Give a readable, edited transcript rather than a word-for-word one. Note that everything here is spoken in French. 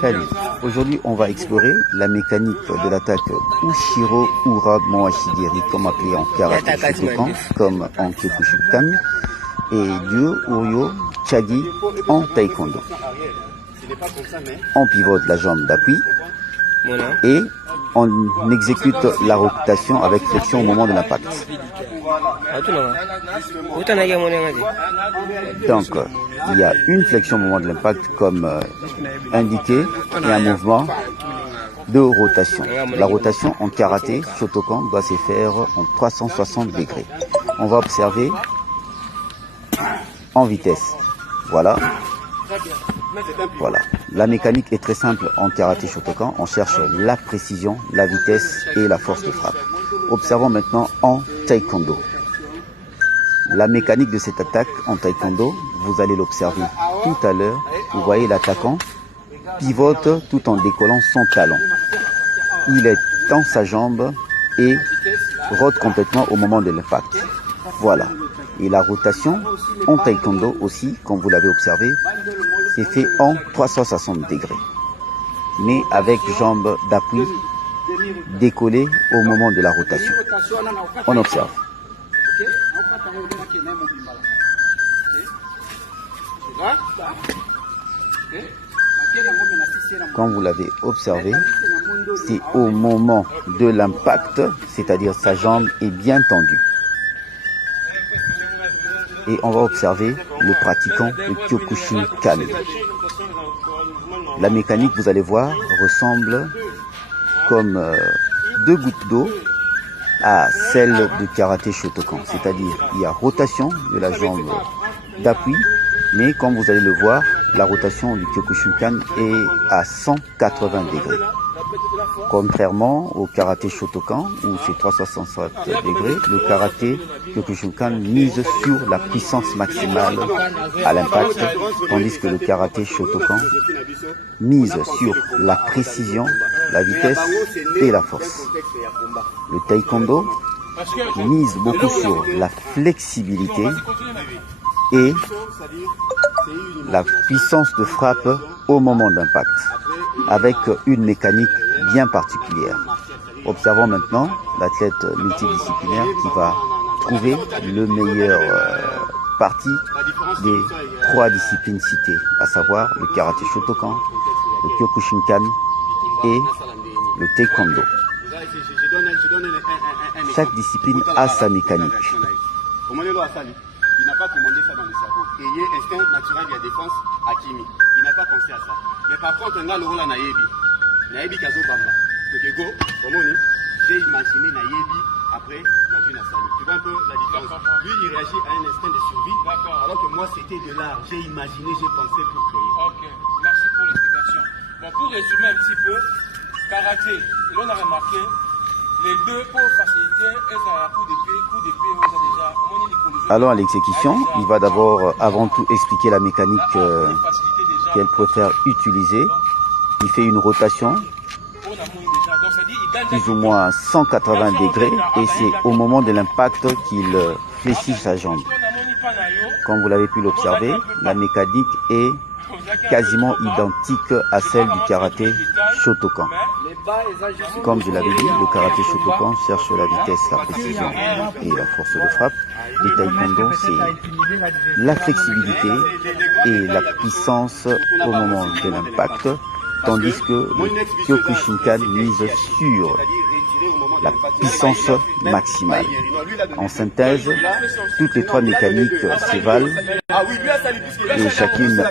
Salut. Aujourd'hui, on va explorer la mécanique de l'attaque Ushiro Ura Moashigiri, comme appelé en karaté Shotokan, comme en Kyokushinkan, et Ryu Uryo Chagi en taekwondo. On pivote la jambe d'appui et on exécute la rotation avec flexion au moment de l'impact. Donc, il y a une flexion au moment de l'impact comme indiqué et un mouvement de rotation. La rotation en karaté Shotokan doit se faire en 360 degrés. On va observer en vitesse. Voilà. Voilà. La mécanique est très simple en karaté Shotokan. On cherche la précision, la vitesse et la force de frappe. Observons maintenant en taekwondo. La mécanique de cette attaque en taekwondo, vous allez l'observer tout à l'heure. Vous voyez l'attaquant pivote tout en décollant son talon. Il étend sa jambe et rote complètement au moment de l'impact. Voilà. Et la rotation en taekwondo aussi, comme vous l'avez observé, c'est fait en 360 degrés. Mais avec jambes d'appui décollées au moment de la rotation. On observe. Quand vous l'avez observé, c'est au moment de l'impact, c'est-à-dire sa jambe est bien tendue. Et on va observer le pratiquant de Kyokushinkan. La mécanique, vous allez voir, ressemble comme deux gouttes d'eau à celle du karaté Shotokan. C'est-à-dire, il y a rotation de la jambe d'appui, mais comme vous allez le voir, la rotation du Kyokushinkan est à 180 degrés. Contrairement au karaté Shotokan, où c'est 360 degrés, le karaté Kyokushinkan mise sur la puissance maximale à l'impact, tandis que le karaté Shotokan mise sur la précision, la vitesse et la force. Le taekwondo mise beaucoup sur la flexibilité et la puissance de frappe au moment d'impact, avec une mécanique bien particulière. Observons maintenant l'athlète multidisciplinaire qui va trouver le meilleur parti des trois disciplines citées, à savoir le karaté Shotokan, le Kyokushinkan et le taekwondo. Chaque discipline a sa mécanique. Il n'a pas commandé ça dans le cerveau. Et il y a instinct naturel de la défense à Kimi. Il n'a pas pensé à ça. Mais par contre, on a le rôle à Nayebi. Nayebi Kazo Bamba. Donc, Ego, j'ai imaginé Nayebi après dans une salle. Tu vois un peu la différence. Lui, il réagit à un instinct de survie. Alors que moi, c'était de l'art. J'ai imaginé, j'ai pensé pour créer. Ok, merci pour l'explication. Bon, pour résumer un petit peu, karaté, on a remarqué, les deux pour faciliter, elles ont un coup d'épée, on a déjà. Allons à l'exécution. Il va d'abord, avant tout, expliquer la mécanique qu'elle préfère utiliser. Il fait une rotation, plus ou moins 180 degrés, et c'est au moment de l'impact qu'il fléchit sa jambe. Comme vous l'avez pu l'observer, la mécanique est quasiment identique à celle du karaté Shotokan. Comme je l'avais dit, le karaté Shotokan cherche la vitesse, la précision et la force de frappe. Le taekwondo, c'est la flexibilité et la puissance au moment de l'impact, tandis que le Kyokushinkan mise sur la puissance maximale. En synthèse, toutes les trois mécaniques se valent et chacune